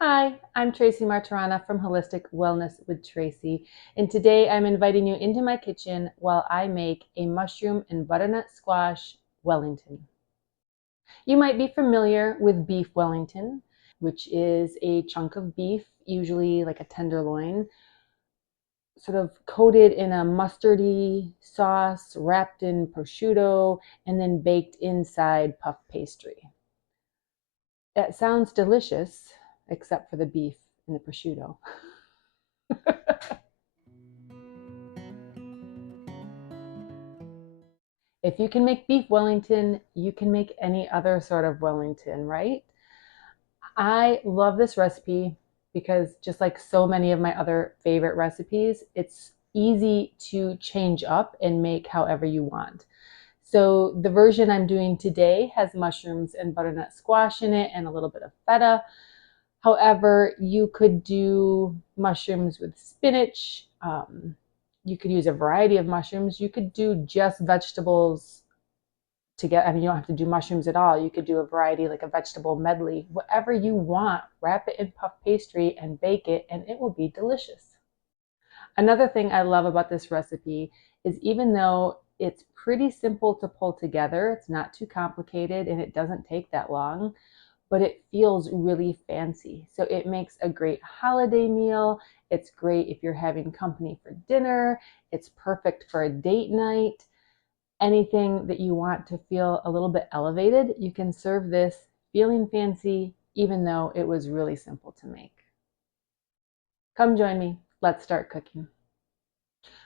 Hi, I'm Tracy Martirana from Holistic Wellness with Tracy, and today I'm inviting you into my kitchen while I make a mushroom and butternut squash Wellington. You might be familiar with beef Wellington, which is a chunk of beef, usually like a tenderloin, sort of coated in a mustardy sauce, wrapped in prosciutto, and then baked inside puff pastry. That sounds delicious, except for the beef and the prosciutto. If you can make beef Wellington, you can make any other sort of Wellington, right? I love this recipe because just like so many of my other favorite recipes, it's easy to change up and make however you want. So the version I'm doing today has mushrooms and butternut squash in it and a little bit of feta. However, you could do mushrooms with spinach. You could use a variety of mushrooms. You could do just vegetables you don't have to do mushrooms at all. You could do a variety, like a vegetable medley, whatever you want. Wrap it in puff pastry and bake it, and it will be delicious. Another thing I love about this recipe is even though it's pretty simple to pull together, it's not too complicated and it doesn't take that long, but it feels really fancy. So it makes a great holiday meal. It's great if you're having company for dinner. It's perfect for a date night. Anything that you want to feel a little bit elevated, you can serve this feeling fancy, even though it was really simple to make. Come join me. Let's start cooking.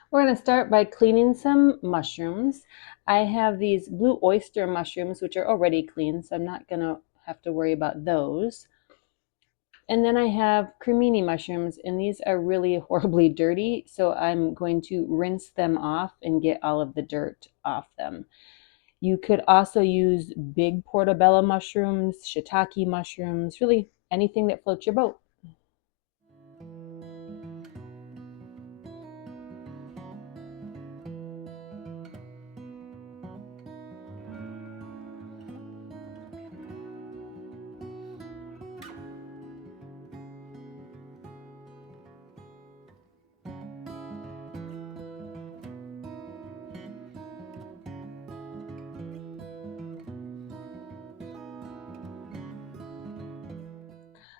We're going to start by cleaning some mushrooms. I have these blue oyster mushrooms, which are already clean, so I'm not going to have to worry about those. And then I have cremini mushrooms, and these are really horribly dirty, so I'm going to rinse them off and get all of the dirt off them. You could also use big portobello mushrooms, shiitake mushrooms, really anything that floats your boat.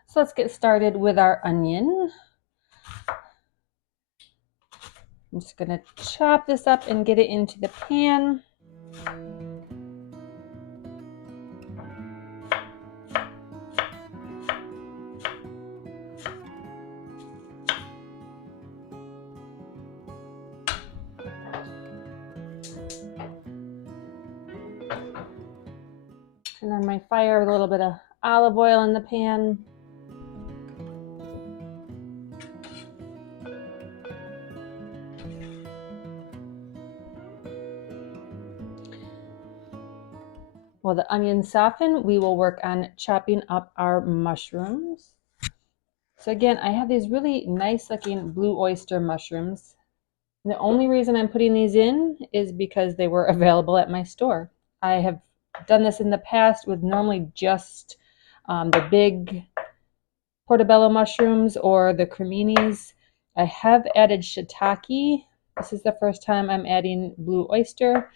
So let's get started with our onion. I'm just going to chop this up and get it into the pan. Turn on my fire with a little bit of olive oil in the pan. While the onions soften, we will work on chopping up our mushrooms. So again, I have these really nice looking blue oyster mushrooms. The only reason I'm putting these in is because they were available at my store. I have done this in the past with normally just the big portobello mushrooms or the creminis. I have added shiitake. This is the first time I'm adding blue oyster.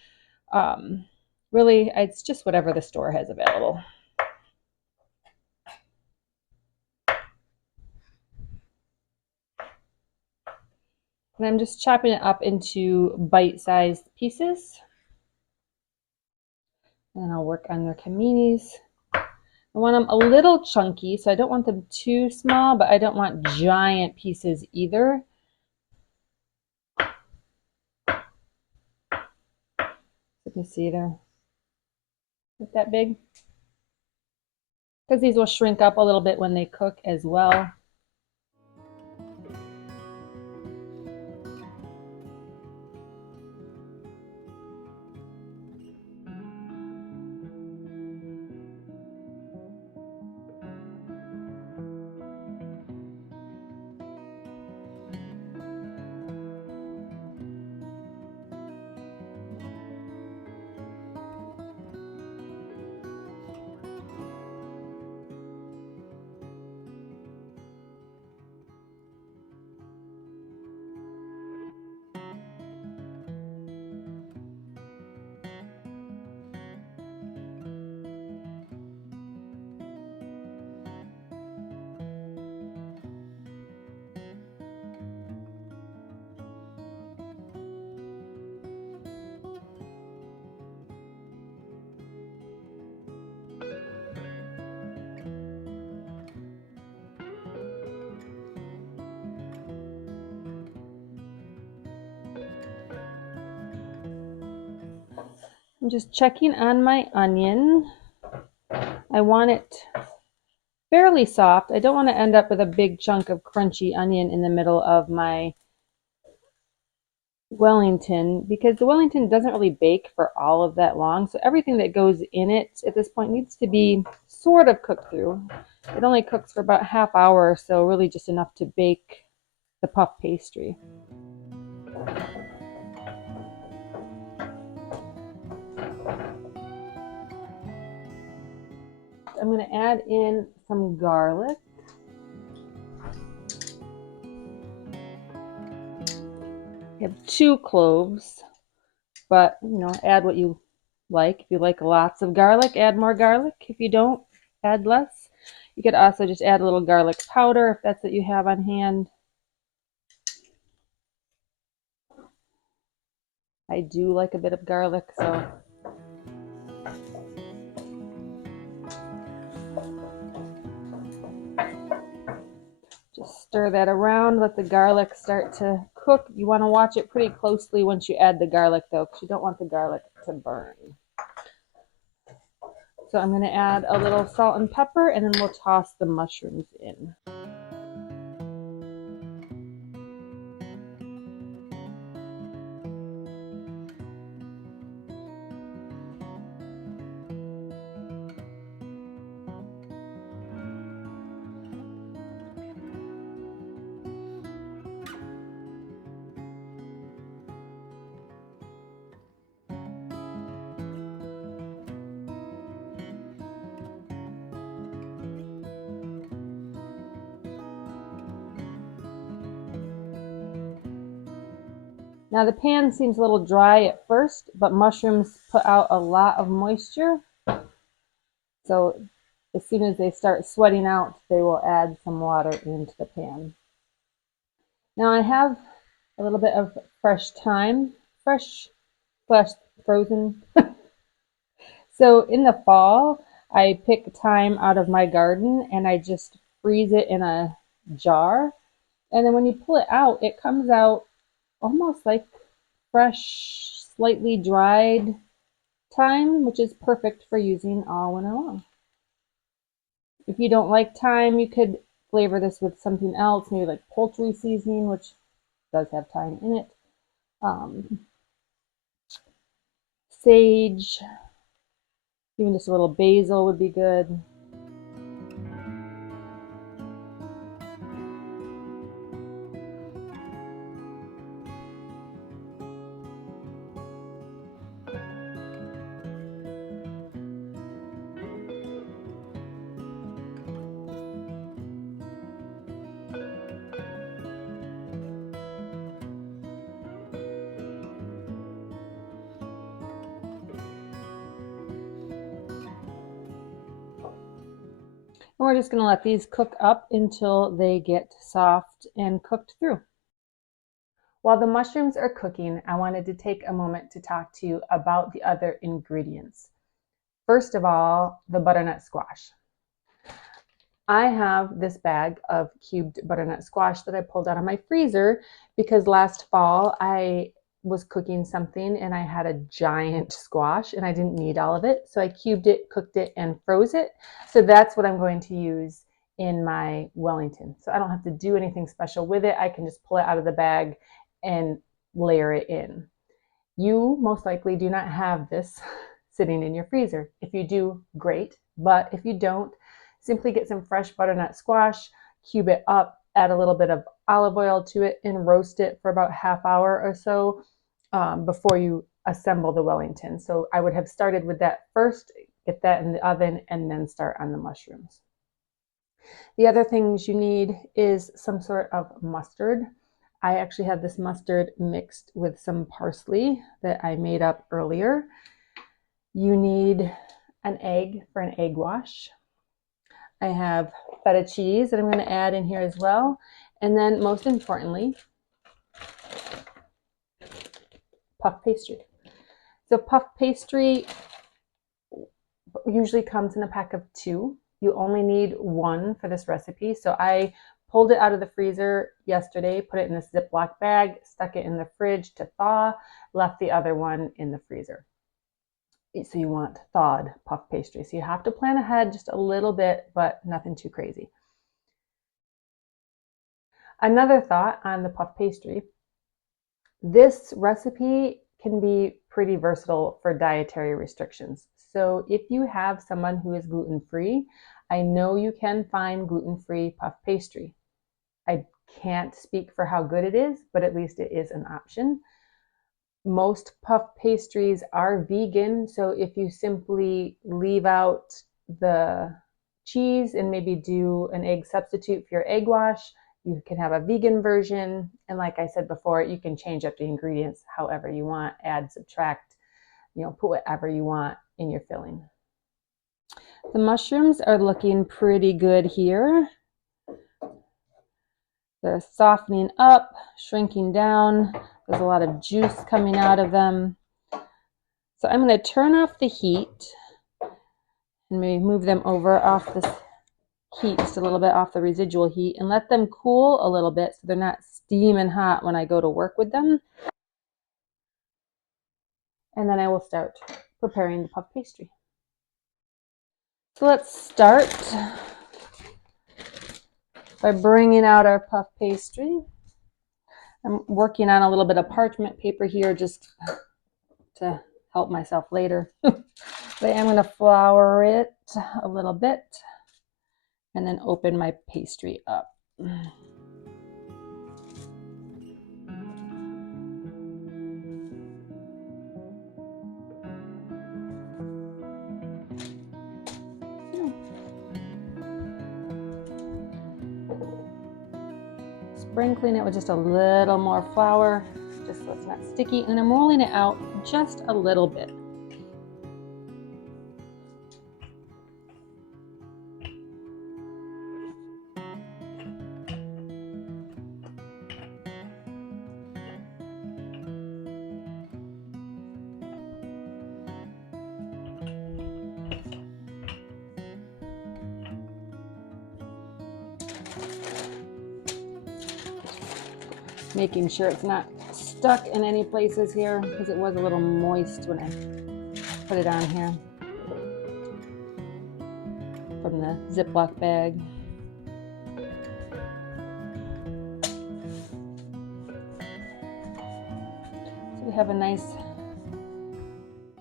Really, it's just whatever the store has available. And I'm just chopping it up into bite-sized pieces. And I'll work on their creminis. I want them a little chunky, so I don't want them too small, but I don't want giant pieces either. You can see they're not that big. Because these will shrink up a little bit when they cook as well. I'm just checking on my onion. I want it fairly soft. I don't want to end up with a big chunk of crunchy onion in the middle of my Wellington, because the Wellington doesn't really bake for all of that long. So everything that goes in it at this point needs to be sort of cooked through. It only cooks for about half hour or so, really just enough to bake the puff pastry. I'm going to add in some garlic. I have 2 cloves, but add what you like. If you like lots of garlic, add more garlic. If you don't, add less. You could also just add a little garlic powder if that's what you have on hand. I do like a bit of garlic, so just stir that around, let the garlic start to cook. You want to watch it pretty closely once you add the garlic, though, because you don't want the garlic to burn. So I'm going to add a little salt and pepper, and then we'll toss the mushrooms in. Now the pan seems a little dry at first, but mushrooms put out a lot of moisture. So as soon as they start sweating out, they will add some water into the pan. Now I have a little bit of fresh thyme, fresh slash frozen. So in the fall, I pick thyme out of my garden and I just freeze it in a jar. And then when you pull it out, it comes out almost like fresh, slightly dried thyme, which is perfect for using all winter long. If you don't like thyme, you could flavor this with something else, maybe like poultry seasoning, which does have thyme in it. Sage, even just a little basil would be good. And we're just going to let these cook up until they get soft and cooked through. While the mushrooms are cooking, I wanted to take a moment to talk to you about the other ingredients. First of all, the butternut squash. I have this bag of cubed butternut squash that I pulled out of my freezer because last fall I was cooking something and I had a giant squash and I didn't need all of it. So I cubed it, cooked it, and froze it. So that's what I'm going to use in my Wellington. So I don't have to do anything special with it. I can just pull it out of the bag and layer it in. You most likely do not have this sitting in your freezer. If you do, great. But if you don't, simply get some fresh butternut squash, cube it up, add a little bit of olive oil to it, and roast it for about half hour or so before you assemble the Wellington. So I would have started with that first, get that in the oven, and then start on the mushrooms. The other things you need is some sort of mustard. I actually have this mustard mixed with some parsley that I made up earlier. You need an egg for an egg wash. I have feta cheese that I'm going to add in here as well. And then most importantly, puff pastry. So puff pastry usually comes in a pack of 2. You only need 1 for this recipe. So I pulled it out of the freezer yesterday, put it in this Ziploc bag, stuck it in the fridge to thaw, left the other one in the freezer. So you want thawed puff pastry. So you have to plan ahead just a little bit, but nothing too crazy. Another thought on the puff pastry, this recipe can be pretty versatile for dietary restrictions. So if you have someone who is gluten-free, I know you can find gluten-free puff pastry. I can't speak for how good it is, but at least it is an option. Most puff pastries are vegan, so if you simply leave out the cheese and maybe do an egg substitute for your egg wash, you can have a vegan version. And like I said before, you can change up the ingredients however you want, add, subtract, put whatever you want in your filling. The mushrooms are looking pretty good here. They're softening up, shrinking down. There's a lot of juice coming out of them. So I'm going to turn off the heat and maybe move them over off this heat just a little bit, off the residual heat, and let them cool a little bit so they're not steaming hot when I go to work with them. And then I will start preparing the puff pastry. So let's start by bringing out our puff pastry. I'm working on a little bit of parchment paper here just to help myself later. But I'm going to flour it a little bit and then open my pastry up. Sprinkling it with just a little more flour, just so it's not sticky, and I'm rolling it out just a little bit. Making sure it's not stuck in any places here, because it was a little moist when I put it on here from the Ziploc bag. So we have a nice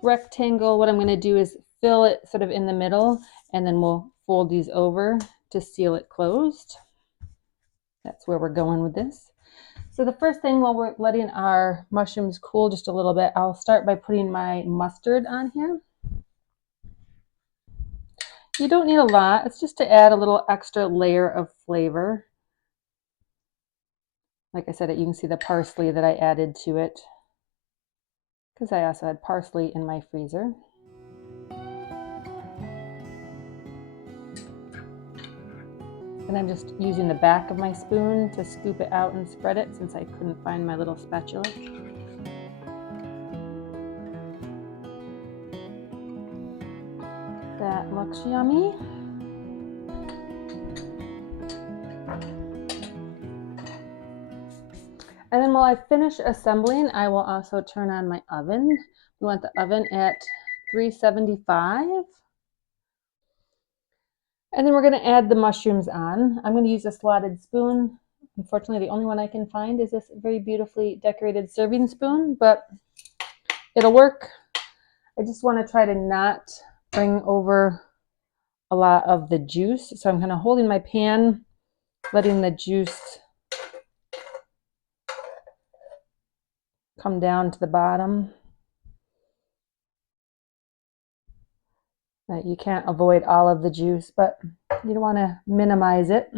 rectangle. What I'm going to do is fill it sort of in the middle, and then we'll fold these over to seal it closed. That's where we're going with this. So the first thing, while we're letting our mushrooms cool just a little bit, I'll start by putting my mustard on here. You don't need a lot. It's just to add a little extra layer of flavor. Like I said, you can see the parsley that I added to it, because I also had parsley in my freezer. And I'm just using the back of my spoon to scoop it out and spread it, since I couldn't find my little spatula. That looks yummy. And then while I finish assembling, I will also turn on my oven. We want the oven at 375. And then we're going to add the mushrooms on. I'm going to use a slotted spoon. Unfortunately, the only one I can find is this very beautifully decorated serving spoon, but it'll work. I just want to try to not bring over a lot of the juice. So I'm kind of holding my pan, letting the juice come down to the bottom. You can't avoid all of the juice, but you don't want to minimize it.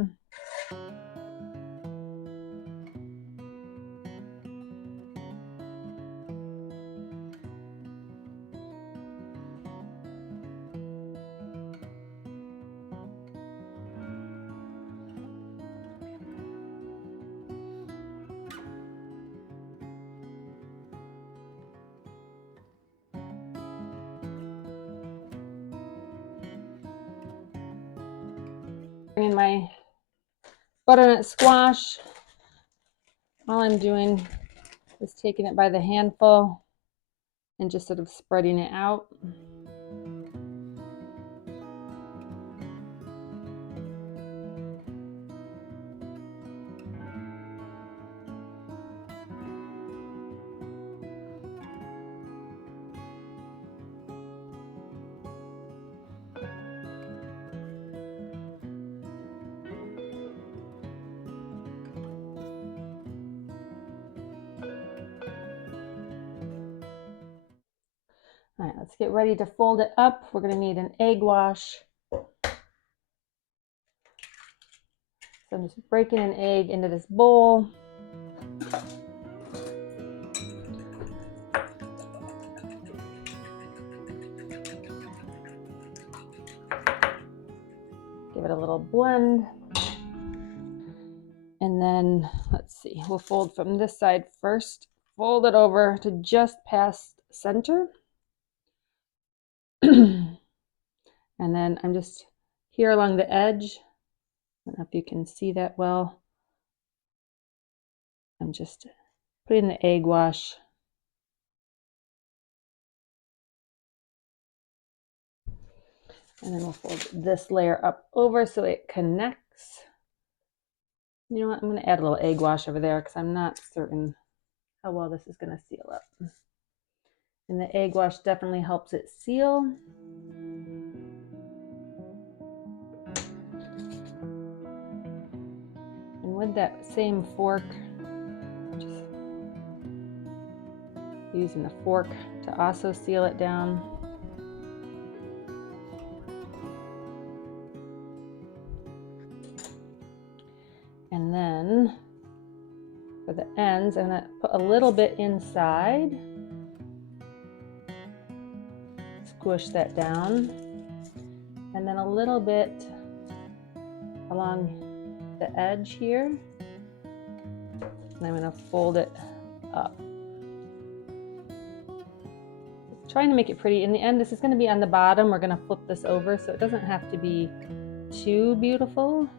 In my butternut squash, all I'm doing is taking it by the handful and just sort of spreading it out. All right, let's get ready to fold it up. We're going to need an egg wash. So I'm just breaking an egg into this bowl. Give it a little blend. And then, let's see, we'll fold from this side first. Fold it over to just past center. And then I'm just here along the edge. I don't know if you can see that well. I'm just putting the egg wash. And then we'll fold this layer up over so it connects. You know what? I'm going to add a little egg wash over there because I'm not certain how well this is going to seal up. And the egg wash definitely helps it seal. And with that same fork, just using the fork to also seal it down. And then for the ends, I'm going to put a little bit inside. Squish that down. And then a little bit along the edge here. And I'm going to fold it up. Trying to make it pretty. In the end, this is going to be on the bottom. We're going to flip this over so it doesn't have to be too beautiful.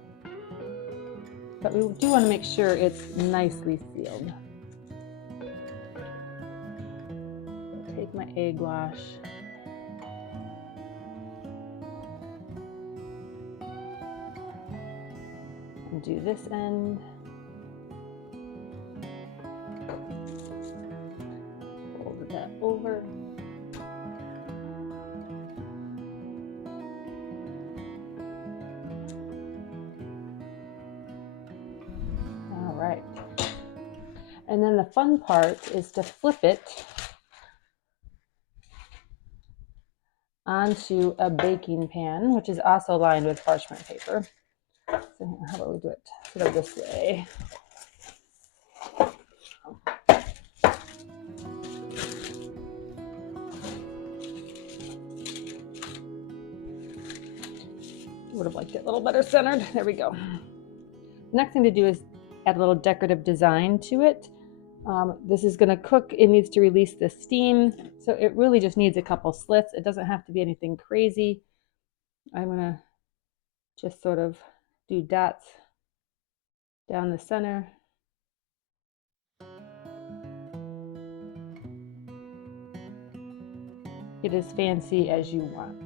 But we do want to make sure it's nicely sealed. I'll take my egg wash. And do this end. Fold that over. Right. And then the fun part is to flip it onto a baking pan, which is also lined with parchment paper. So how about we do it sort of this way. Would have liked it a little better centered. There we go. The next thing to do is add a little decorative design to it. This is going to cook. It needs to release the steam. So it really just needs a couple slits. It doesn't have to be anything crazy. I'm going to just sort of do dots down the center. Get as fancy as you want.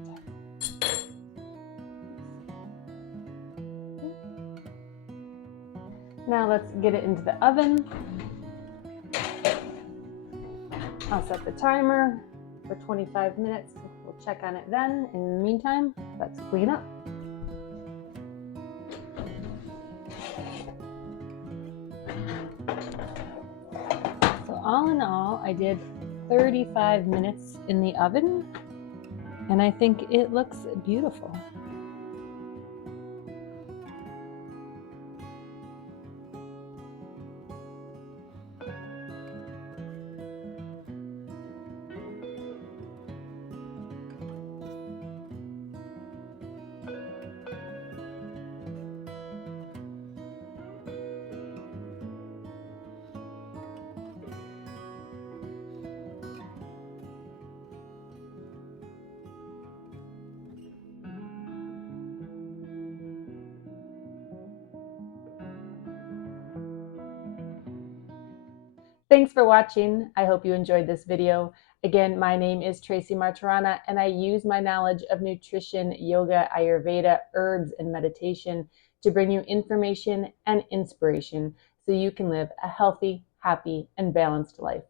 Now let's get it into the oven. I'll set the timer for 25 minutes. We'll check on it then. In the meantime, let's clean up. So all in all, I did 35 minutes in the oven, and I think it looks beautiful. Thanks for watching. I hope you enjoyed this video. Again, my name is Tracy Martirana, and I use my knowledge of nutrition, yoga, Ayurveda, herbs, and meditation to bring you information and inspiration so you can live a healthy, happy, and balanced life.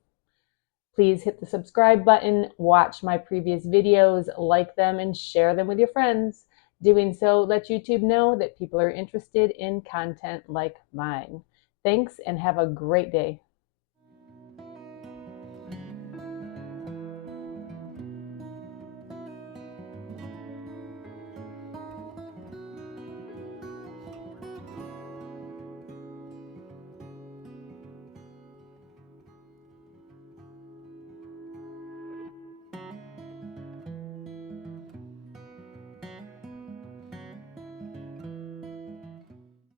Please hit the subscribe button, watch my previous videos, like them, and share them with your friends. Doing so lets YouTube know that people are interested in content like mine. Thanks, and have a great day.